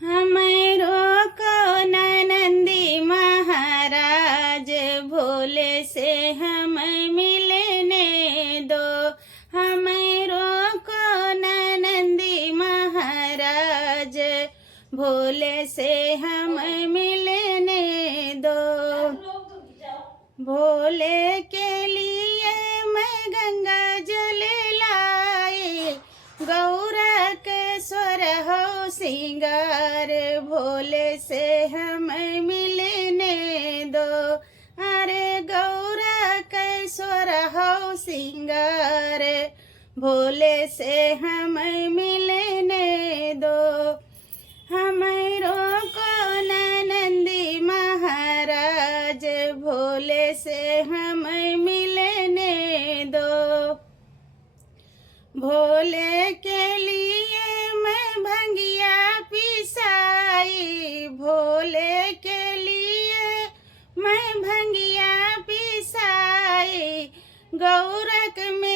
हमरो को नंदी महाराज, भोले से हमें मिलने दो। हमरो को नंदी महाराज, भोले से हमें मिलने दो। भोले के लिए मैं गंगा जल लाई, गौरा के स्वर हो सिंगार, भोले से हमें मिलने दो। अरे गौरा के स्वर हो सिंगार, भोले से हमें मिलने दो। हमरो को नंदी महाराज, भोले से हमें मिलने दो। भोले के लिए मैं भंगिया पिसाई, भोले के लिए मैं भंगिया पिसाई, गौरक में